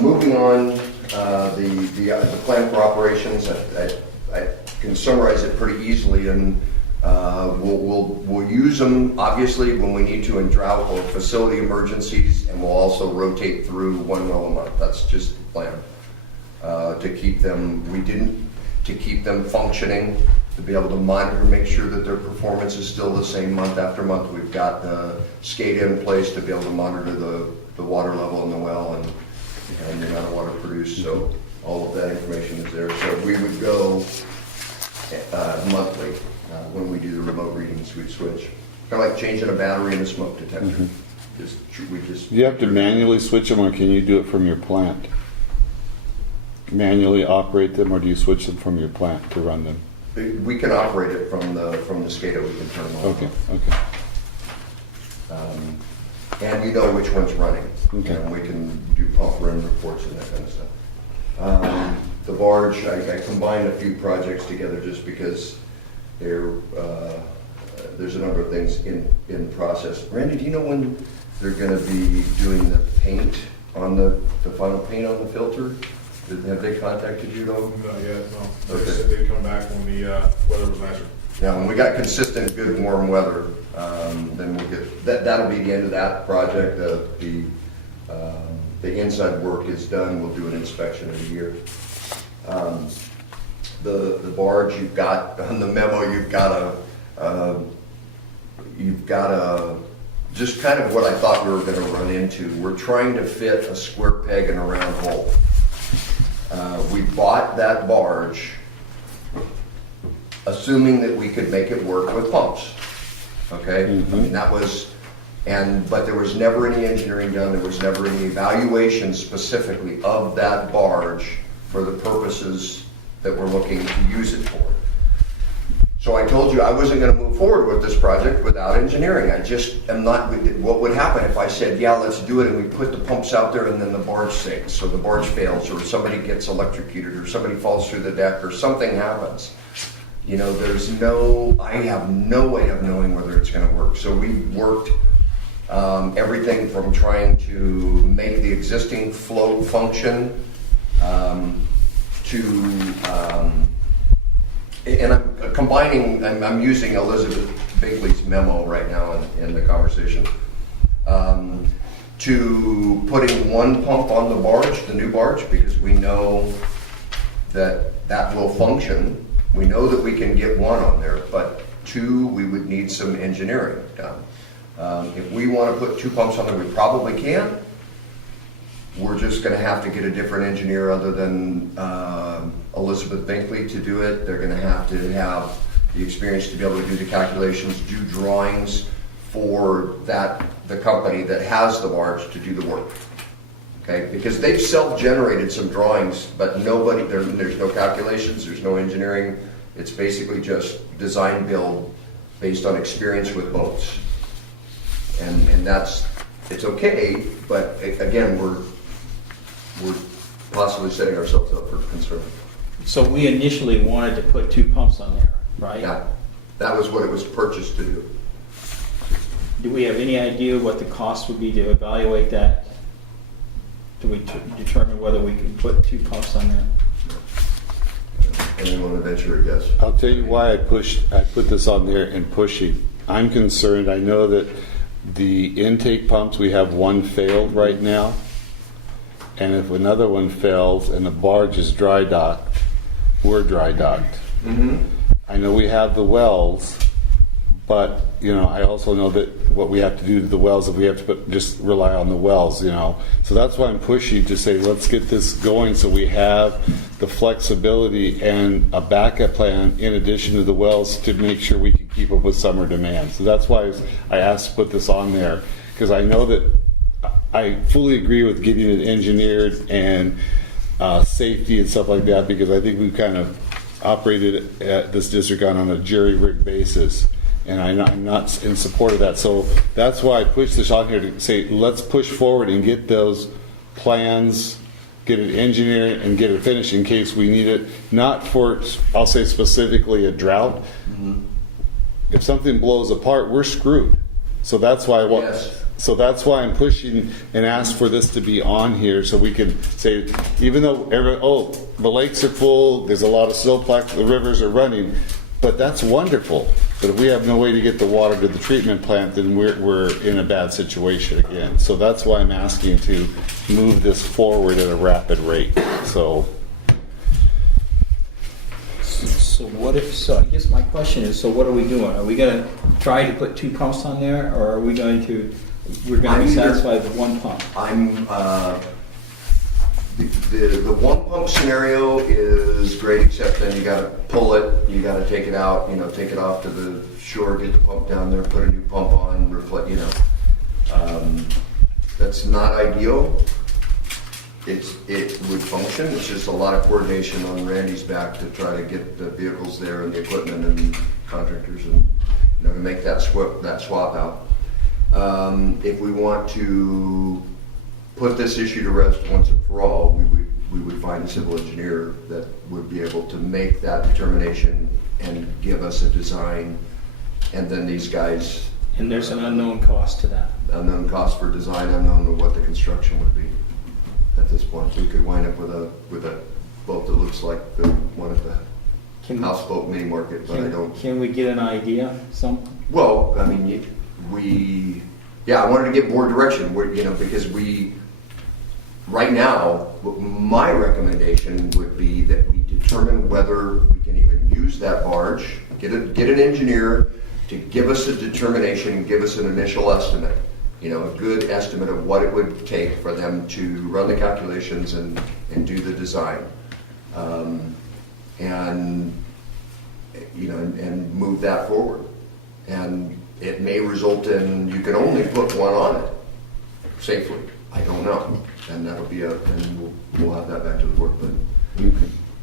Moving on, the plan for operations, I can summarize it pretty easily, and we'll use them obviously when we need to in drought or facility emergencies, and we'll also rotate through one well a month. That's just the plan to keep them. To keep them functioning, to be able to monitor, make sure that their performance is still the same month after month. We've got the SCADA in place to be able to monitor the water level in the well and the amount of water produced, so all of that information is there. So we would go monthly when we do the remote readings. We'd switch, kind of like changing a battery in a smoke detector. Do you have to manually switch them, or can you do it from your plant? Manually operate them, or do you switch them from your plant to run them? We can operate it from the SCADA. We can turn them on. Okay. And we know which one's running. Okay. And we can do pump run reports and that kind of stuff. The barge, I combined a few projects together just because there's a number of things in process. Randy, do you know when they're going to be doing the paint on the final paint on the filter? Have they contacted you though? Not yet, no. Okay. They said they'd come back when the weather was nicer. Yeah, when we got consistent, good, warm weather, then we'll get that'll be the end of that project. The inside work is done. We'll do an inspection in a year. The barge, you've got on the memo. You've got a just kind of what I thought we were going to run into. We're trying to fit a square peg in a round hole. We bought that barge assuming that we could make it work with pumps. Okay? Mm-hmm. I mean, that was, but there was never any engineering done, there was never any evaluation specifically of that barge for the purposes that we're looking to use it for. So I told you I wasn't going to move forward with this project without engineering. I just am not. What would happen if I said, yeah, let's do it, and we put the pumps out there and then the barge sinks, so the barge fails, or somebody gets electrocuted, or somebody falls through the deck, or something happens. You know, I have no way of knowing whether it's going to work. So we worked everything from trying to make the existing float function and I'm combining, I'm using Elizabeth Bigley's memo right now in the conversation, to putting one pump on the barge, the new barge, because we know that will function. We know that we can get one on there, but two, we would need some engineering done. If we want to put two pumps on there, we probably can. We're just going to have to get a different engineer other than Elizabeth Binkley to do it. They're going to have the experience to be able to do the calculations, do drawings for the company that has the barge to do the work. Okay, because they've self-generated some drawings, but there's no calculations, there's no engineering. It's basically just design build based on experience with boats. And it's okay, but again, we're possibly setting ourselves up for concern. So we initially wanted to put two pumps on there, right? Yeah, that was what it was purchased to do. Do we have any idea what the cost would be to evaluate that? Do we determine whether we can put two pumps on there? Anyone to venture a guess? I'll tell you why I put this on there and pushing. I'm concerned. I know that the intake pumps, we have one failed right now. And if another one fails and the barge is dry docked, we're dry docked. Mm-hmm. I know we have the wells, but I also know that what we have to do to the wells, if we have to just rely on the wells, So that's why I'm pushing to say, let's get this going so we have the flexibility and a backup plan in addition to the wells to make sure we can keep up with summer demand. So that's why I asked to put this on there, because I know that I fully agree with getting it engineered and safety and stuff like that, because I think we've kind of operated at this district on a jury-rigged basis. And I'm not in support of that. So that's why I pushed this on here to say, let's push forward and get those plans get it engineered and get it finished in case we need it, not for, I'll say specifically a drought. If something blows apart, we're screwed. So that's why Yes. So that's why I'm pushing and ask for this to be on here, so we can say, even though the lakes are full, there's a lot of snowpack, the rivers are running, but that's wonderful. But if we have no way to get the water to the treatment plant, then we're in a bad situation again. So that's why I'm asking to move this forward at a rapid rate. So So I guess my question is, so what are we doing? Are we gonna try to put 2 pumps on there, or are we going to, we're gonna be satisfied with 1 pump? I'm, the one pump scenario is great, except then you gotta pull it, you gotta take it out, take it off to the shore, get the pump down there, put a new pump on, that's not ideal. It would function, it's just a lot of coordination on Randy's back to try to get the vehicles there and the equipment and contractors and, to make that swap out. If we want to put this issue to rest once and for all, we would find a civil engineer that would be able to make that determination and give us a design, and then these guys. And there's an unknown cost to that. Unknown cost for design, unknown of what the construction would be at this point. We could wind up with a boat that looks like the one at the houseboat mini market, but I don't. Can we get an idea? Well, I mean, I wanted to get more direction, because right now, my recommendation would be that we determine whether we can even use that barge, get an engineer to give us a determination, give us an initial estimate, a good estimate of what it would take for them to run the calculations and do the design. And move that forward. And it may result in you can only put one on it safely. I don't know, and that'll be and we'll have that back to the board. But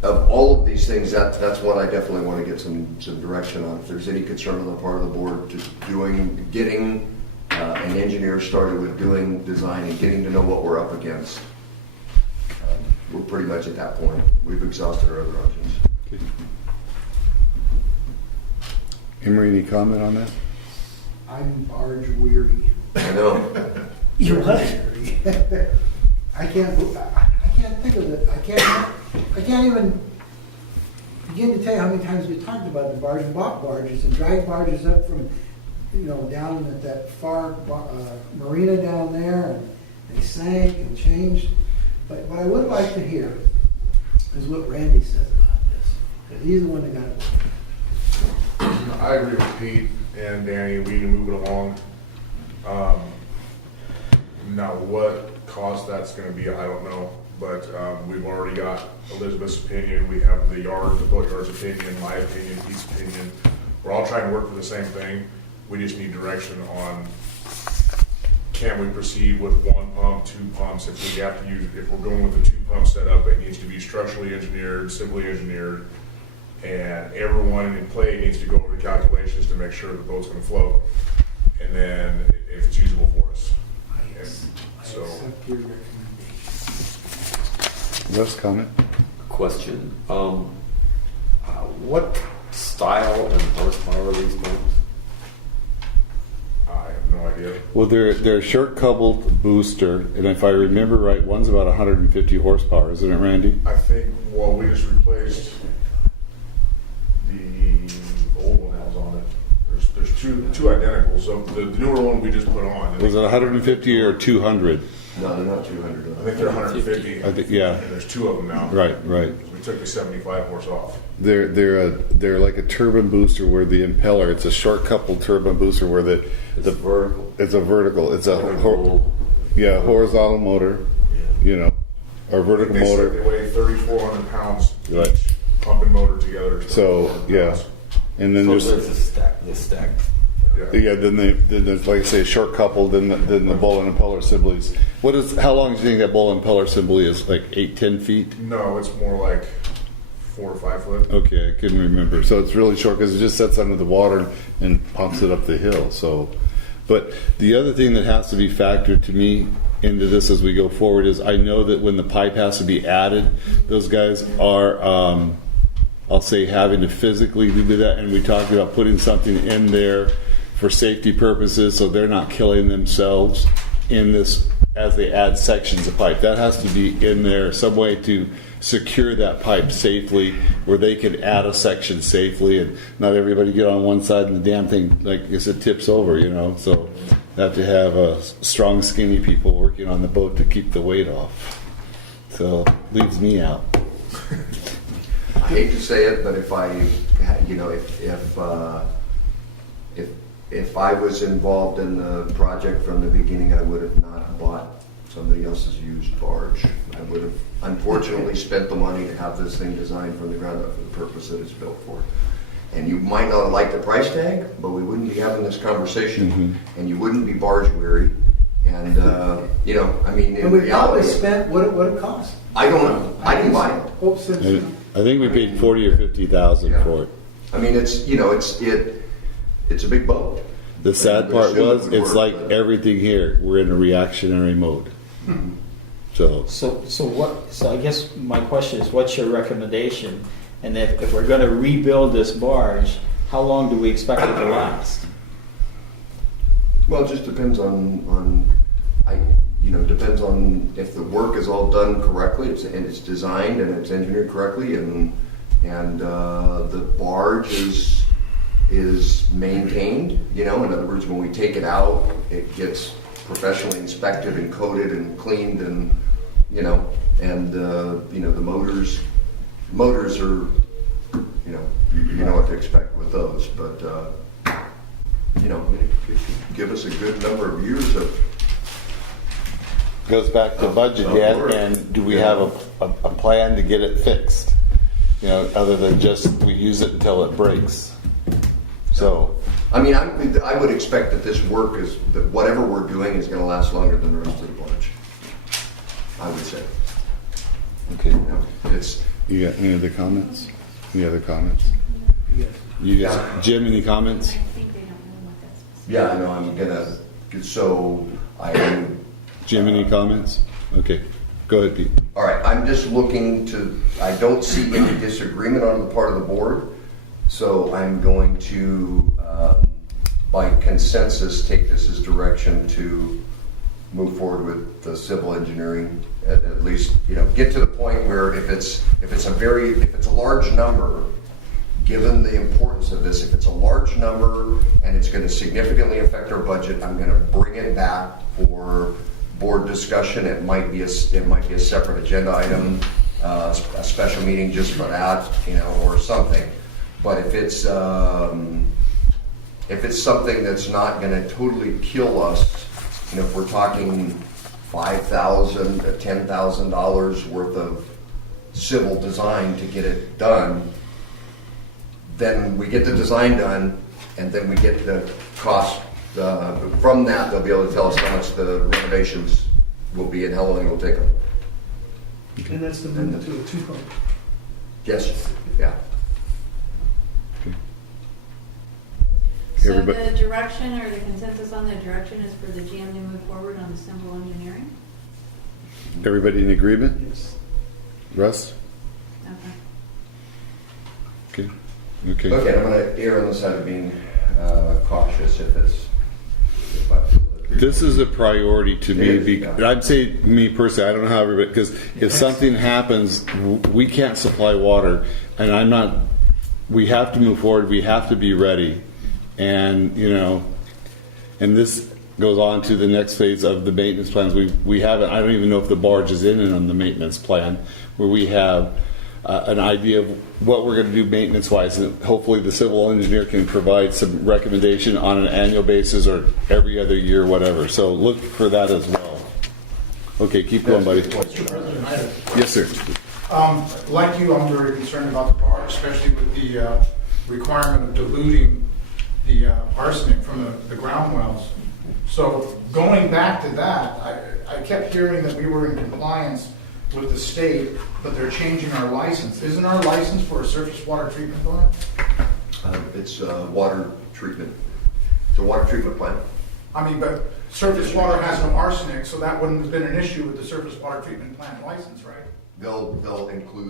of all of these things, that's one I definitely want to get some direction on. If there's any concern on the part of the board, just getting an engineer started with doing design and getting to know what we're up against. We're pretty much at that point. We've exhausted our other options. Emery, any comment on that? I'm barge weary. I know. You're what? I can't think of it. I can't even begin to tell you how many times we talked about the barge and bought barges and dragged barges up from, down at that far marina down there, and they sank and changed. But what I would like to hear is what Randy says about this, because he's the one that got it. I agree with Pete and Danny. We need to move it along. Now, what cost that's going to be, I don't know. But we've already got Elizabeth's opinion. We have the boatyard's opinion, my opinion, Pete's opinion. We're all trying to work for the same thing. We just need direction on, can we proceed with 1 pump, 2 pumps? If we're going with a 2-pump setup, it needs to be structurally engineered, civilly engineered, and everyone in play needs to go over the calculations to make sure the boat's going to float, and then if it's usable for us. I accept your recommendation. Russ, comment? Question. What style and horsepower are these pumps? I have no idea. Well, they're a short coupled booster, and if I remember right, one's about 150 horsepower, isn't it, Randy? I think, we just replaced the old one that was on it. There's two identical, so the newer one we just put on. Was it 150 or 200? No, they're not 200. I think they're 150. I think, yeah. And there's 2 of them now. Right. We took the 75 horse off. They're like a turbine booster where the impeller, it's a short coupled turbine booster where the vertical. It's a vertical. It's a Vertical. horizontal motor, or vertical They motor. They weigh 3,400 pounds Right. each, pump and motor together. is So 3,400 yeah, pounds. and then So there's the stack. then there's like I say short coupled, then the bowl and impeller assemblies. How long do you think that bowl and impeller assembly is? Like 8-10 feet? No, it's more like 4 or 5 foot. Okay, I couldn't remember. So it's really short because it just sets under the water and pumps it up the hill. So, but the other thing that has to be factored to me, into this as we go forward is I know that when the pipe has to be added, those guys are, I'll say, having to physically do that. And we talked about putting something in there for safety purposes so they're not killing themselves in this as they add sections of pipe. That has to be in there, some way to secure that pipe safely where they can add a section safely and not everybody get on one side and the damn thing, like I said, tips over, you know. So they have to have strong, skinny people working on the boat to keep the weight off. So leaves me out. I hate to say it, but if I was involved in the project from the beginning, I would have not bought somebody else's used barge. I would have unfortunately spent the money to have this thing designed from the ground up for the purpose that it's built for. And you might not like the price tag, but we wouldn't be having this conversation, and you wouldn't be barge weary. And I mean, in And we probably reality, spent what it cost. I don't know. I didn't buy it. Oh, since, I think we paid 40 or 50,000 Yeah. for it. I mean, it's a big boat. The sad part Assume it was, would it's work, like but- everything here, we're in a reactionary mode. So, So I guess my question is, what's your recommendation? And if we're gonna rebuild this barge, how long do we expect it to last? Well, it just depends on depends on if the work is all done correctly, and it's designed and it's engineered correctly, and the barge is maintained. You know, in other words, when we take it out, it gets professionally inspected and coated and cleaned, and the motors are, you know what to expect with those, but if you give us a good number of years of goes back to budget yet, and do we have a plan to get it fixed? You know, other than just we use it until it breaks. So, I mean, I would expect that this work that whatever we're doing is going to last longer than the rest of the barge. I would say. okay. It's You got any other comments? Any other comments? yes. You guys, Jim, any comments? I think they don't know what that's. yeah, I know. I'm gonna. So I. Jim, any comments? Okay, go ahead, Pete. All right. I'm just looking to. I don't see any disagreement on the part of the board, so I'm going to, by consensus, take this as direction to move forward with the civil engineering. At least, get to the point where if it's a large number, given the importance of this, if it's a large number and it's going to significantly affect our budget, I'm going to bring it back for board discussion. It might be a separate agenda item, a special meeting just for that, or something. But if it's something that's not going to totally kill us, if we're talking $5,000 to $10,000 worth of civil design to get it done, then we get the design done, and then we get the cost. From that, they'll be able to tell us how much the renovations will be and how long it will take them. And that's the move to a two-pump. Yes, yeah. So Everybody- the direction or the consensus on the direction is for the GM to move forward on the civil engineering? Everybody in agreement? Yes. Russ? Okay. Okay. Okay, I'm going to err on the side of being cautious if I feel that- This is a priority to me. It is, yeah. I'd say me personally, I don't know how everybody, because if something happens, we can't supply water, and we have to move forward, we have to be ready. And, and this goes on to the next phase of the maintenance plans. We haven't, I don't even know if the barge is in on the maintenance plan, where we have an idea of what we're going to do maintenance-wise, and hopefully the civil engineer can provide some recommendation on an annual basis or every other year, whatever. So look for that as well. Okay, keep going, buddy. Mr. President, I have, Yes, sir. like you, I'm very concerned about the barge, especially with the requirement of diluting the arsenic from the ground wells. So going back to that, I kept hearing that we were in compliance with the state, but they're changing our license. Isn't our license for a surface water treatment plant? It's water treatment. It's a water treatment plant. I mean, but, surface water has no arsenic, so that wouldn't have been an issue with the surface water treatment plant license, right? They'll include